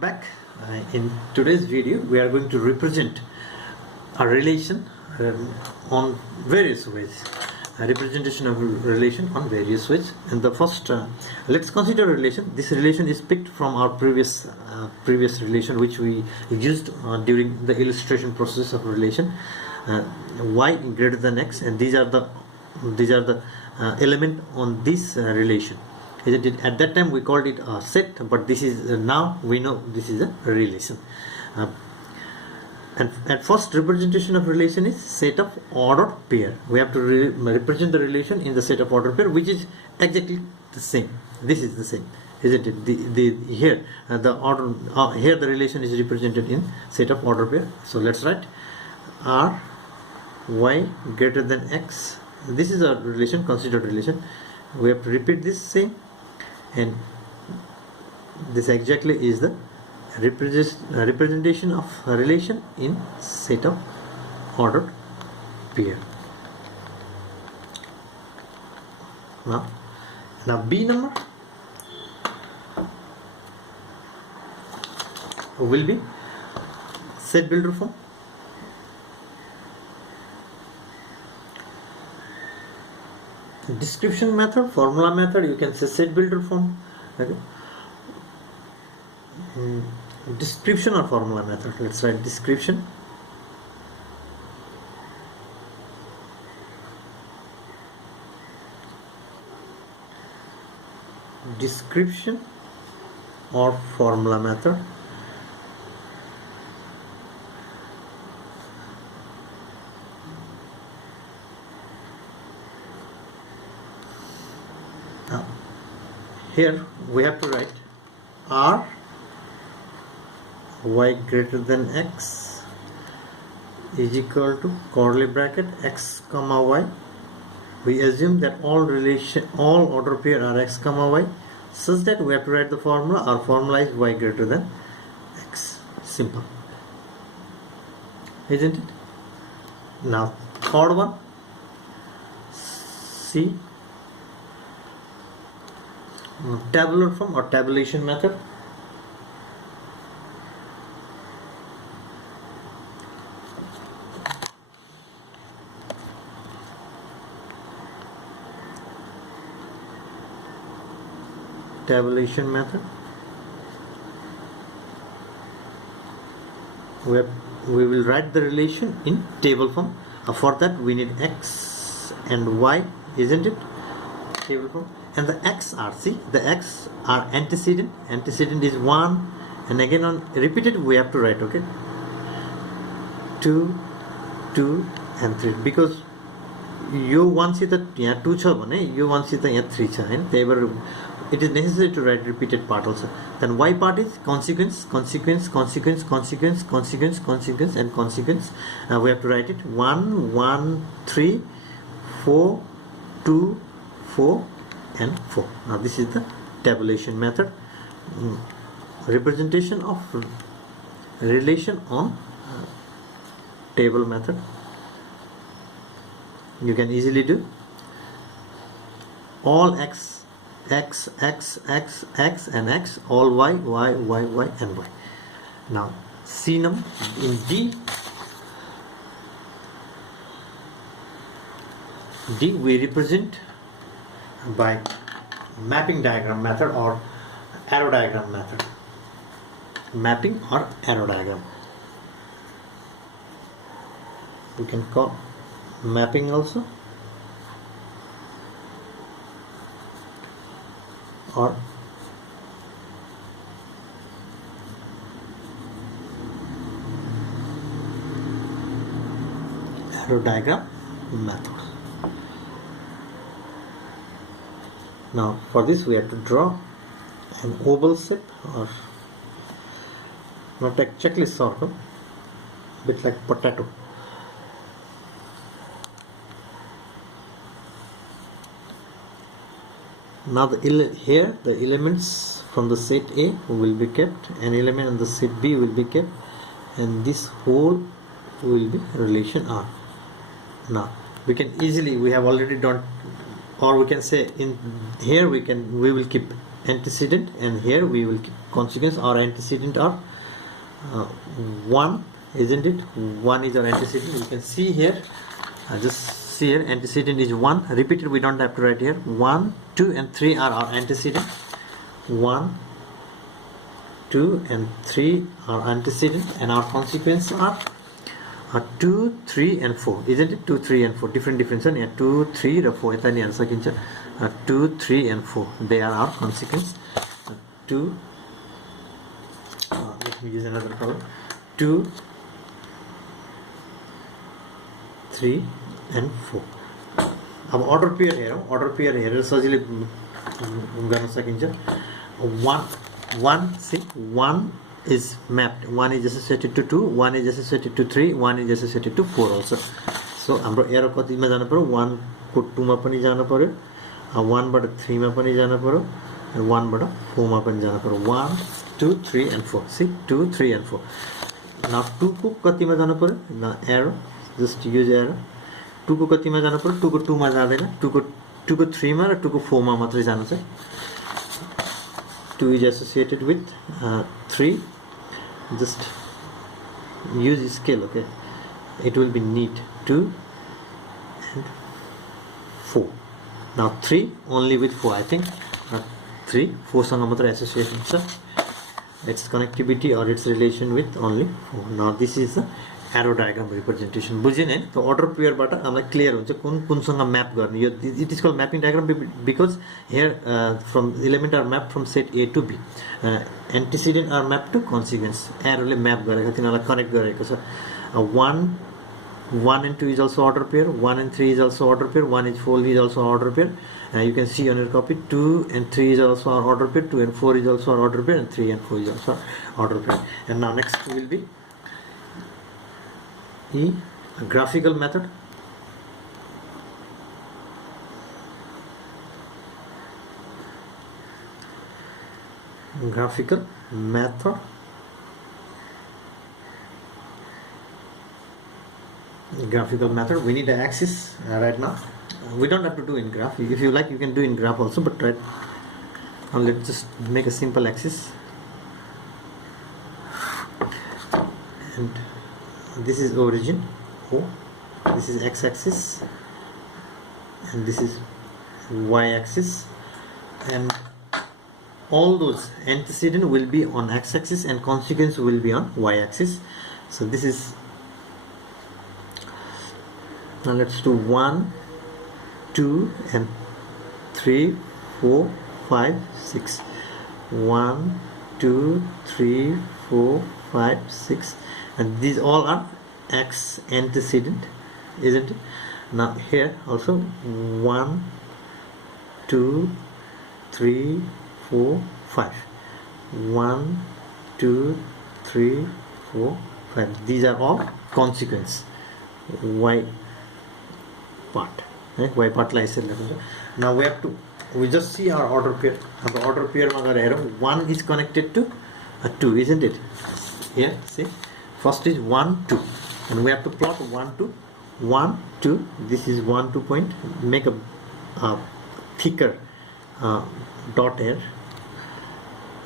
Back in today's video we are going to represent a relation on various ways, a representation of a relation on various ways. And the first, let's consider a relation. This relation is picked from our previous relation which we used during the illustration process of relation, y greater than x, and these are the element on this relation. At that time we called it a set, but this is now we know this is a relation. And at first representation of relation is set of ordered pair. We have to represent the relation in the set of ordered pair, which is exactly the same. This is the same, isn't it? Here the order here the relation is represented in set of ordered pair. So let's write r y greater than x. This is a relation, considered relation. We have to repeat this same, and this exactly is the representation of a relation in set of ordered pair. Now B number will be set builder form. Description method, formula method, you can say set builder form. Okay. Description or formula method. Let's write description. Description or formula method. Now, here we have to write r y greater than x is equal to curly bracket x comma y. We assume that all order pair are x comma y, such that we have to write the formula. Our formula is y greater than x. Simple, isn't it? Now third one, C, tabular form or tabulation method. Tabulation method. We will write the relation in table form. For that we need x and y, isn't it? Table form. And the x are, see, the x are antecedent. Antecedent is 1, and again on repeated we have to write, okay, 2, 2 and 3, because you one see that yeah 2 cha bhane you one see that yeah 3 cha, and it is necessary to write repeated part also. Then y part is consequence, consequence, consequence, consequence, consequence, consequence, and consequence. We have to write it 1, 1, 3, 4, 2, 4 and 4. Now this is the tabulation method, representation of relation on table method. You can easily do all x, x, x, x, x and x, all y, y, y, y and y. Now C number in D we represent by mapping diagram method or arrow diagram method. Mapping or arrow diagram. We can call mapping also, or arrow diagram method. Now for this we have to draw an oval shape, or not like checklist sort of, bit like potato. Now here the elements from the set A will be kept, an element in the set B will be kept, and this whole will be relation R. Now we can easily, we have already done, or we can say in here we will keep antecedent, and here we will keep consequence. Our antecedent are 1, isn't it? 1 is our antecedent. You can see here, just see here, antecedent is 1. Repeated, we don't have to write here. 1, 2 and 3 are our antecedent. 1, 2 and 3 are antecedent, and our consequence are 2, 3 and 4, isn't it? 2, 3 and 4 different one. Yeah, 2, 3 र 4 यता नि हाल्न सकिन्छ. 2, 3 and 4 they are our consequence. 2 let me use another color. 2, 3 and 4. अब order pair हेरेर सजिलै गर्न सकिन्छ. 1 see 1 is mapped. 1 is associated to 2, 1 is associated to 3, 1 is associated to 4 also. So हाम्रो एरो कतिमा जानु पर्यो? 1 को 2 मा पनि जानु पर्यो, 1 बाट 3 मा पनि जानु पर्यो, 1 बाट 4 मा पनि जानु पर्यो. 1, 2, 3 and 4. See 2, 3 and 4. Now 2 को कतिमा जानु पर्यो? Now arrow, just use arrow. 2 को कतिमा जानु पर्यो? 2 को 2 मा जाँदैन, 2 को 3 मा र 2 को 4 मा मात्रै जानु छ. 2 is associated with 3. Just use scale, okay? It will be neat. 2 and 4. Now 3 only with 4, I think. 3 4 सँग मात्र association छ. Its connectivity or its relation with only 4. Now this is the arrow diagram representation. बुझ्यो नि? तो order pair बाट हामीलाई clear हुन्छ कुन सँग म्याप गर्ने. यो it is called mapping diagram because here from element are mapped from set A to B. Antecedent are mapped to consequence. Arrow ले map गरेको तिनीहरुलाई कनेक्ट गरेको छ. 1 and 2 is also order pair, 1 and 3 is also order pair, 1 is 4 is also order pair. You can see on your copy 2 and 3 is also our order pair, 2 and 4 is also our order pair, and 3 and 4 is also our order pair. And now next will be a graphical method. Graphical method. Graphical method. We need an axis right now. We don't have to do in graph. If you like, you can do in graph also. But right now, let's just make a simple axis. And this is origin O. This is x-axis, and this is y-axis, and all those antecedent will be on x-axis and consequence will be on y-axis. So this is, now let's do 1, 2 and 3, 4, 5, 6. 1, 2, 3, 4, 5, 6, and these all are x antecedent, isn't it? Now here also 1, 2, 3, 4, 5. 1, 2, 3, 4, 5. These are all consequence. Y part. Y part lies in there. Now we just see our order pair. Our order pair 1 is connected to 2, isn't it? Here, see, first is 1, 2, and we have to plot 1, 2, 1, 2. This is 1, 2 point. Make a thicker dot here,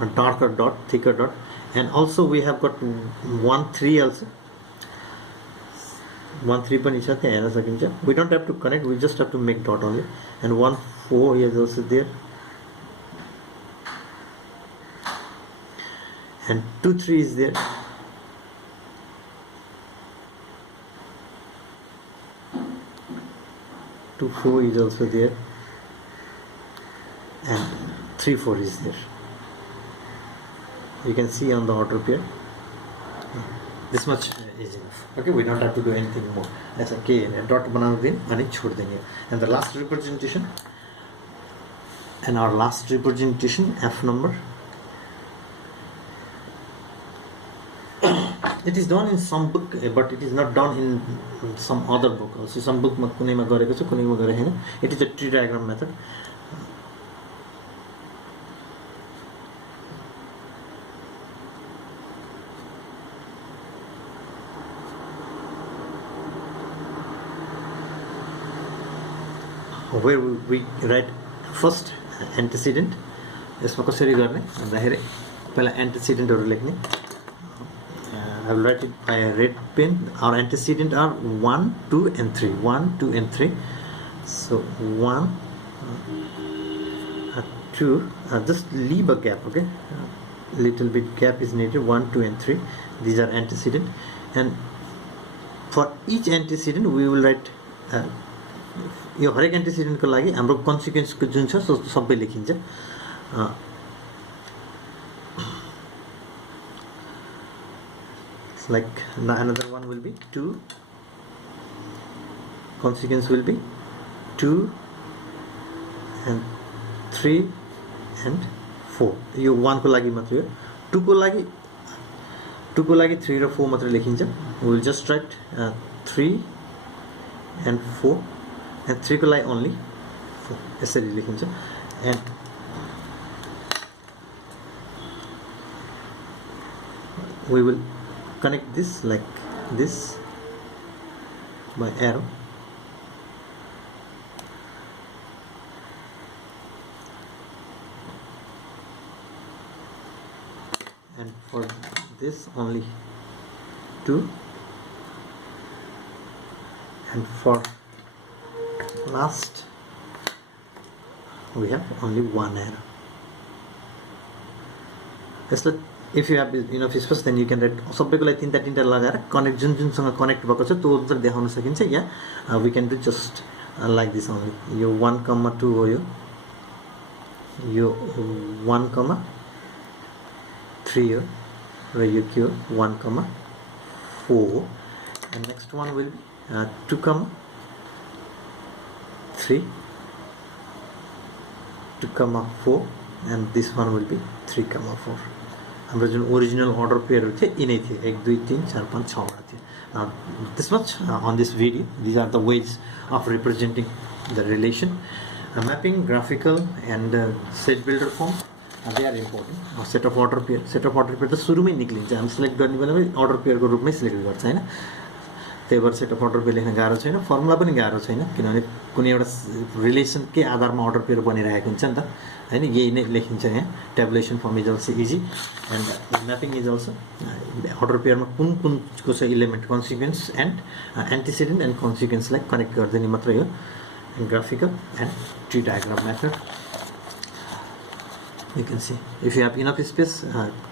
a darker dot, thicker dot, and also we have got 1, 3 also. 1, 3 पनि छ त्यहाँ हेर्न सकिन्छ. We don't have to connect, we just have to make dot only. And 1, 4 is also there, and 2, 3 is there. 2, 4 is also there, and 3, 4 is there. You can see on the order pair. This much is enough. Okay, we don't have to do anything more. As a K and a dot banana din and chhod denge. And the last representation, and our last representation, F number. It is done in some book, but it is not done in some other book also. Some book ma kunai ma gareko chu, kunai ma gare haina. It is a tree diagram method. Where we write first antecedent, यसमा कसरी गर्ने भन्दाखेरि पहिला एन्टिसिडेन्टहरु लेख्ने I will write it by a red pen. Our antecedent are 1 2 and 3 1 2 and 3 so 1 2 just leave a gap, okay, little bit gap is needed. 1 2 and 3 these are antecedent and for each antecedent we will write यो हरेक antecedent को लागि हाम्रो consequence को जुन छ सबै लेखिन्छ like another one will be 2 consequence will be 2 and 3 and 4 यो 1 को लागि मात्र हो 2 को लागि 3 र 4 मात्र लेखिन्छ we will just write 3 and 4 and 3 को लागि only 4 यसरी लेखिन्छ and we will connect this like this by arrow and for this only 2 and for last we have only one arrow. If you have enough space then you can write सबैको लागि तीनटा लगाएर connect जुनसँग connect भएको छ त्यो मात्र देखाउन सकिन्छ या we can do just like this only यो 1,2 हो यो 1,3 हो र यो के हो 1,4 and next one will be 2,3 2,4 and this one will be 3,4 हाम्रो जुन ओरिजिनल अर्डर पेयरहरु थिए यिनै थिए 1 2 3 4 5 6 वटा थिए this much on this video. These are the ways of representing the relation. Mapping, graphical and set builder form they are important. Set of order pair त सुरुमै निक्लिन्छ हामी select गर्ने बेलामा अर्डर पेयर को रूपमै सिलेक्ट गर्छ हैन त्यही भएर सेट अफ अर्डर पेयर लेख्न गाह्रो छैन फर्मुला पनि गाह्रो छैन किनभने कुनै एउटा रिलेसन के आधारमा अर्डर पेयर बनिरहेको हुन्छ नि त हैन यही नै लेखिन्छ यहाँ tabulation form is also easy and mapping is also order पेयरमा कुन को छ element consequence and antecedent and consequence लाई कनेक्ट गर्दिने मात्रै हो graphical and tree diagram method. You can see if you have enough space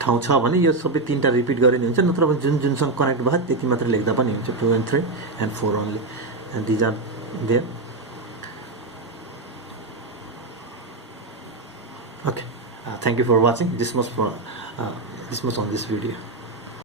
ठाउँ छ भने यो सबै तीनटा रिपिट गरिने हुन्छ नत्र भने जुनसँग कनेक्ट भयो त्यति मात्र लेख्दा पनि हुन्छ 2 and 3 and 4 only and these are there. Okay, thank you for watching. This much on this video.